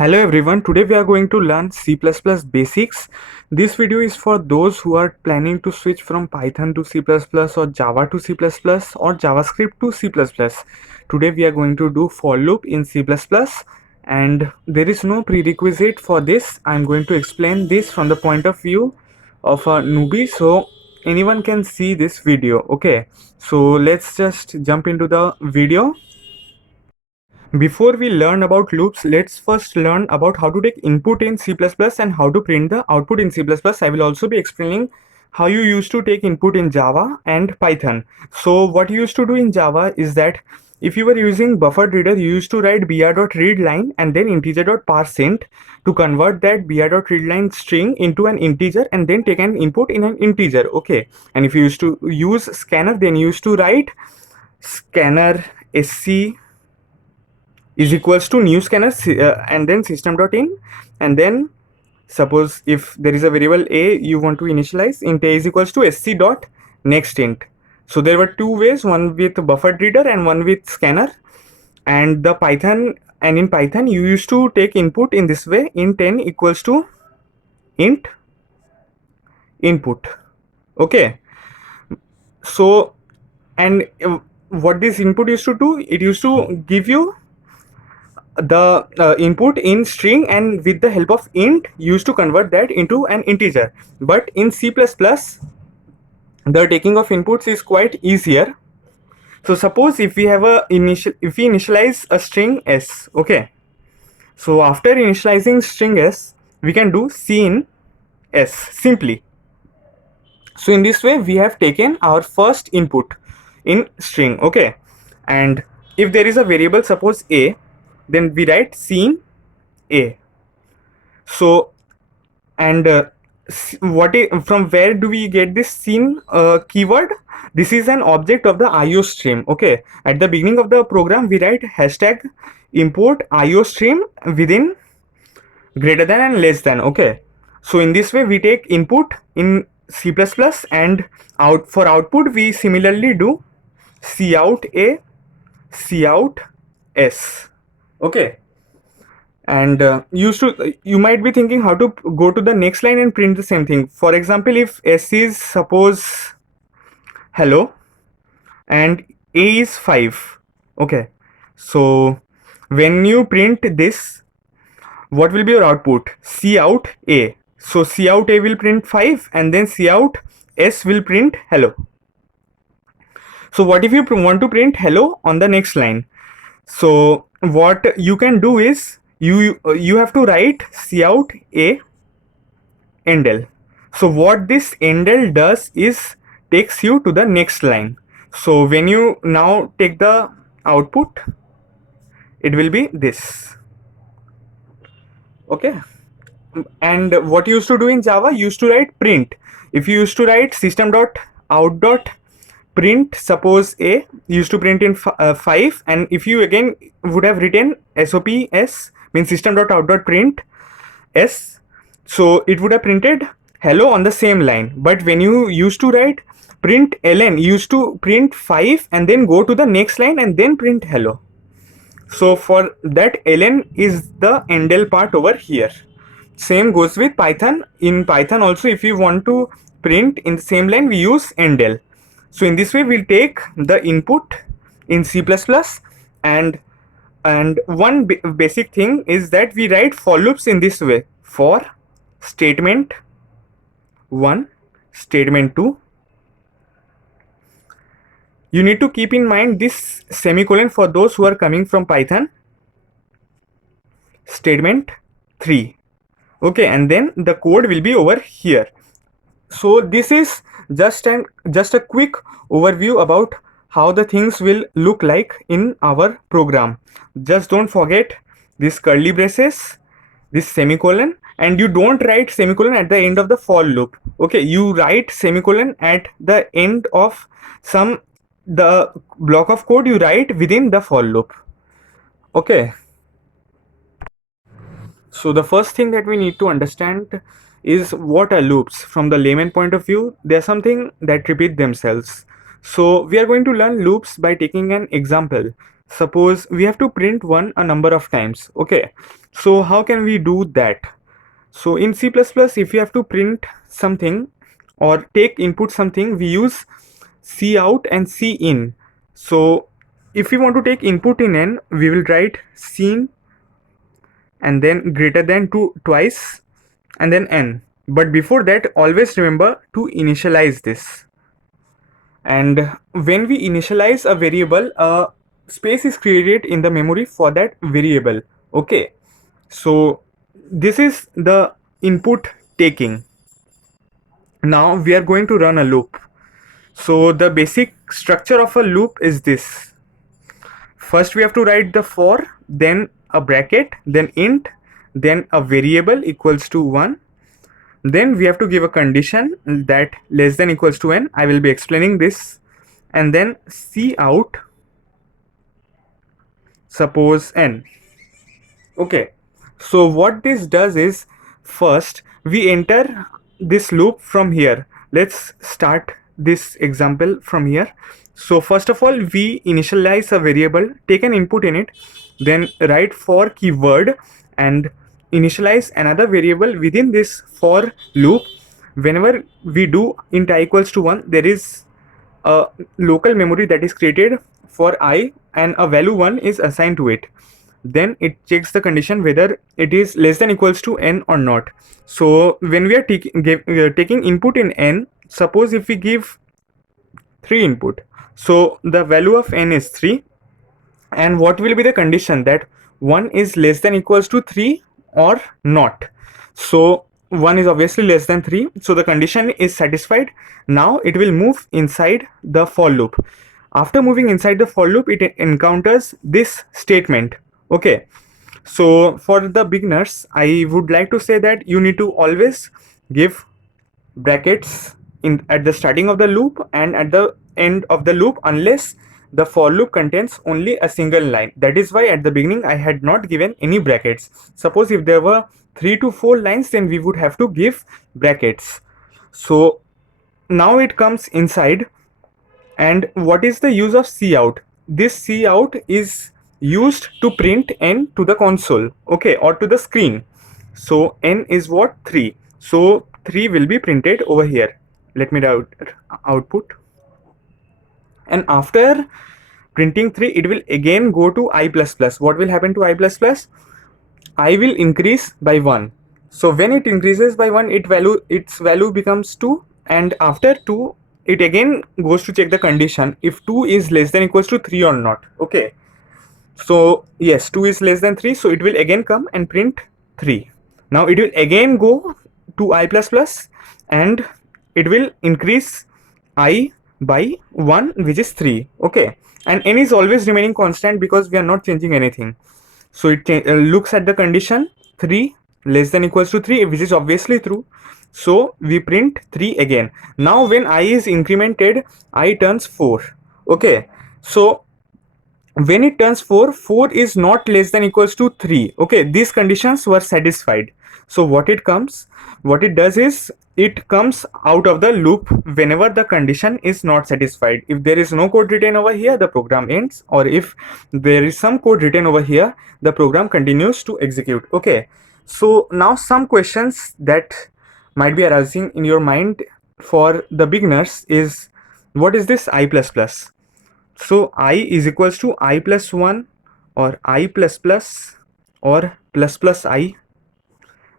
Hello everyone, today we are going to learn C++ basics. This video is for those who are planning to switch from Python to C++ or Java to C++ or JavaScript to C++. Today we are going to do for loop in C++ and there is no prerequisite for this. I am going to explain this from the point of view of a newbie so anyone can see this video. Okay, so let's just jump into the video. Before we learn about loops, let's first learn about how to take input in C++ and how to print the output in C++. I will also be explaining how you used to take input in Java and Python. So what you used to do in Java is that if you were using buffered reader, you used to write br.readline and then integer.parseInt to convert that br.readline string into an integer and then take an input in an integer. Okay, and if you used to use scanner, then you used to write scanner sc is equals to new scanner and then system.in, and then suppose if there is a variable a you want to initialize, int a is equals to sc dot next int. So there were two ways, one with buffered reader and one with scanner. And in Python you used to take input in this way, int n equals to int input. Okay, so and what this input used to do, it used to give you the input in string, and with the help of int used to convert that into an integer. But in C++ the taking of inputs is quite easier. So suppose if we have if we initialize a string s. Okay, so after initializing string s we can do cin s simply. So in this way we have taken our first input in string. Okay, and if there is a variable, suppose a, then we write cin a. So and from where do we get this cin keyword? This is an object of the IO stream. Okay, at the beginning of the program we write hashtag import IO stream within greater than and less than. Okay, so in this way we take input in C++, and for output we similarly do cout a, cout s. Okay, and you might be thinking how to go to the next line and print the same thing. For example, if s is suppose hello and a is 5. Okay, so when you print this, what will be your output? Cout a. So cout a will print 5 and then cout s will print hello. So what if you want to print hello on the next line? So what you can do is you have to write cout a endl. So what this endl does is takes you to the next line. So when you now take the output, it will be this. Okay, and what you used to do in Java, you used to write print. If you used to write system.out.print, suppose a, you used to print in 5, and if you again would have written sops, means system.out.print s, so it would have printed hello on the same line. But when you used to write print ln, you used to print 5 and then go to the next line and then print hello. So for that, ln is the endl part over here. Same goes with Python. In Python also, if you want to print in the same line, we use endl. So in this way we'll take the input in C++, and one basic thing is that we write for loops in this way: for statement 1, statement 2. You need to keep in mind this semicolon for those who are coming from Python. Statement 3. Okay, and then the code will be over here. So this is just a quick overview about how the things will look like in our program. Just don't forget this curly braces, this semicolon, and you don't write semicolon at the end of the for loop. Okay, you write semicolon at the end of the block of code you write within the for loop. Okay, so the first thing that we need to understand is what are loops. From the layman point of view, they're something that repeat themselves. So we are going to learn loops by taking an example. suppose we have to print 1 a number of times. Okay, so how can we do that? So in C++, if you have to print something or take input something, we use cout and cin. So if we want to take input in n, we will write cin and then greater than 2 twice and then n. But before that, always remember to initialize this. And when we initialize a variable, a space is created in the memory for that variable. Okay, so this is the input taking. Now we are going to run a loop. So the basic structure of a loop is this. First we have to write the for, then a bracket, then int, then a variable equals to 1. Then we have to give a condition that less than equals to n. I will be explaining this. And then cout suppose n. Okay, so what this does is, first we enter this loop from here. Let's start this example from here. So first of all, we initialize a variable, take an input in it, then write for keyword and initialize another variable within this for loop. Whenever we do int I equals to 1, there is a local memory that is created for I and a value 1 is assigned to it. Then it checks the condition whether it is less than equals to n or not. So when we are taking input in n, suppose if we give 3 input, so the value of n is 3, and what will be the condition, that 1 is less than equals to 3 or not. So 1 is obviously less than 3, so the condition is satisfied. Now it will move inside the for loop. After moving inside the for loop, it encounters this statement. Okay, so for the beginners, I would like to say that you need to always give brackets in at the starting of the loop and at the end of the loop, unless the for loop contains only a single line. That is why at the beginning I had not given any brackets. Suppose if there were 3 to 4 lines, then we would have to give brackets. So now it comes inside. And what is the use of cout? This cout is used to print n to the console, okay, or to the screen. So n is what? 3. So 3 will be printed over here. Let me write output. And after printing 3, it will again go to I++. What will happen to I++? I will increase by 1. So when it increases by 1, its value becomes 2, and after 2, it again goes to check the condition if 2 is less than equals to 3 or not. Okay, so yes, 2 is less than 3, so it will again come and print 3. Now it will again go to I++ and it will increase I by 1, which is 3. Okay, and n is always remaining constant because we are not changing anything. So it looks at the condition 3 less than equals to 3, which is obviously true. So we print 3 again. Now when I is incremented, I turns 4. Okay, so when it turns 4, 4 is not less than equals to 3. Okay, these conditions were satisfied. So what it does is, it comes out of the loop whenever the condition is not satisfied. If there is no code written over here, the program ends, or if there is some code written over here, the program continues to execute. Okay, so now some questions that might be arising in your mind for the beginners is, what is this I++? So I is equals to I plus 1 or I plus plus or plus plus I.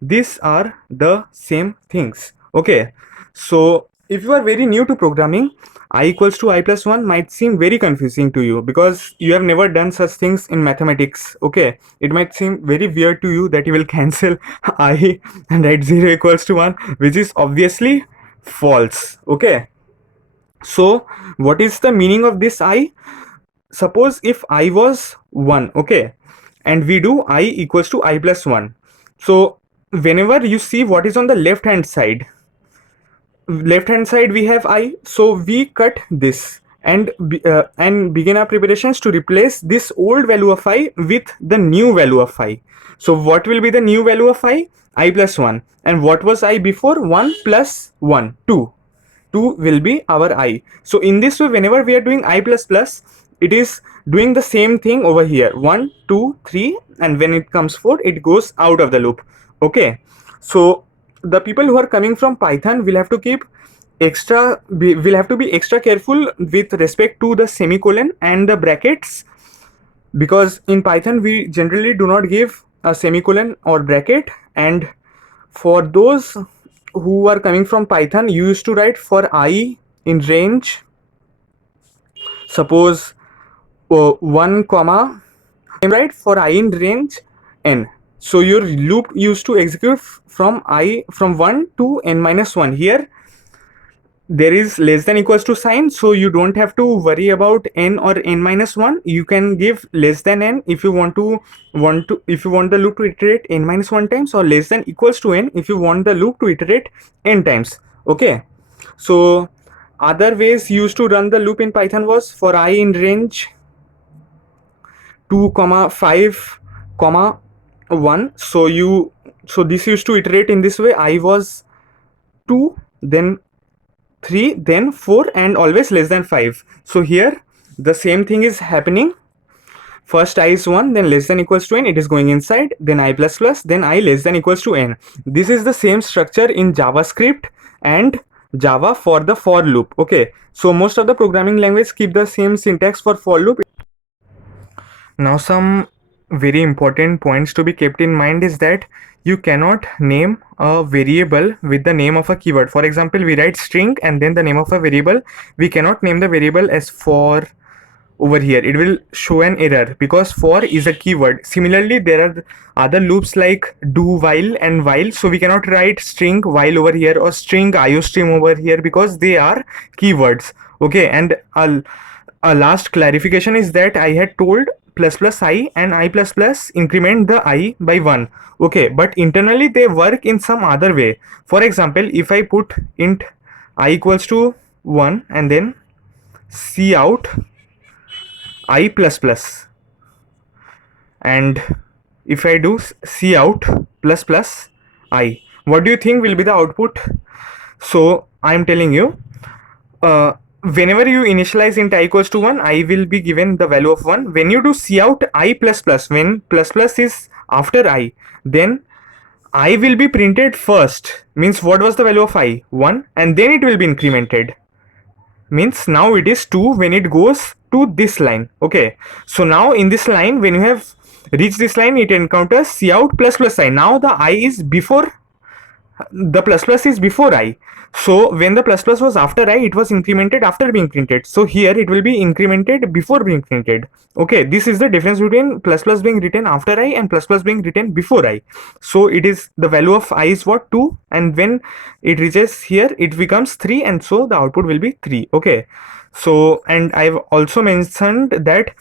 These are the same things. Okay, so if you are very new to programming, I equals to I plus 1 might seem very confusing to you because you have never done such things in mathematics. Okay, it might seem very weird to you that you will cancel I and write 0 equals to 1, which is obviously false. Okay, so what is the meaning of this I? Suppose if I was 1, okay, and we do I equals to I plus 1. So whenever you see what is on the left hand side we have I, so we cut this and begin our preparations to replace this old value of I with the new value of I. So what will be the new value of I plus 1, and what was I before? 1 plus 1, 2 will be our I. So in this way, whenever we are doing I++, it is doing the same thing over here, 1 2 3, and when it comes 4 it goes out of the loop. Okay, so the people who are coming from Python will have to keep will have to be extra careful with respect to the semicolon and the brackets, because in Python we generally do not give a semicolon or bracket. And for those who are coming from Python, you used to write for I in range, suppose 1 comma, right, for I in range n. So your loop used to execute from 1 to n minus 1. Here there is less than equals to sign, so you don't have to worry about n or n minus 1. You can give less than n if you want if you want the loop to iterate n minus 1 times, or less than equals to n if you want the loop to iterate n times. Okay, so other ways used to run the loop in Python was for I in range 2 comma 5 comma 1. So this used to iterate in this way: I was 2, then 3, then 4, and always less than 5. So here the same thing is happening. First I is 1, then less than equals to n, it is going inside, then I plus plus, then I less than equals to n. This is the same structure in JavaScript and Java for the for loop. Okay, so most of the programming language keep the same syntax for for loop. Now some very important points to be kept in mind is that you cannot name a variable with the name of a keyword. For example, we write string and then the name of a variable. We cannot name the variable as for over here. It will show an error because for is a keyword. Similarly, there are other loops like do while and while. So we cannot write string while over here or string iostream over here because they are keywords. Okay, and a last clarification is that I had told plus plus I and I plus plus increment the I by 1. Okay, but internally they work in some other way. For example, if I put int I equals to 1 and then cout I plus plus, and if I do cout plus plus I, what do you think will be the output? So I am telling you, whenever you initialize int I equals to 1, I will be given the value of 1. When you do cout I plus plus, when plus plus is after I, then I will be printed first. Means what was the value of I? 1, and then it will be incremented. Means now it is 2 when it goes to this line. Okay, so now in this line, when you have reached this line, it encounters cout plus plus I. Now the I is before, the plus plus is before I. So when the plus plus was after I, it was incremented after being printed. So here it will be incremented before being printed. Okay, this is the difference between plus plus being written after I and plus plus being written before I. So it is the value of I is what, 2, and when it reaches here it becomes 3, and so the output will be 3. Okay, so and I've also mentioned that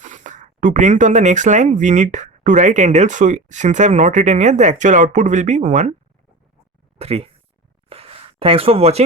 to print on the next line we need to write end else. So since I have not written here, the actual output will be 1 3. Thanks for watching.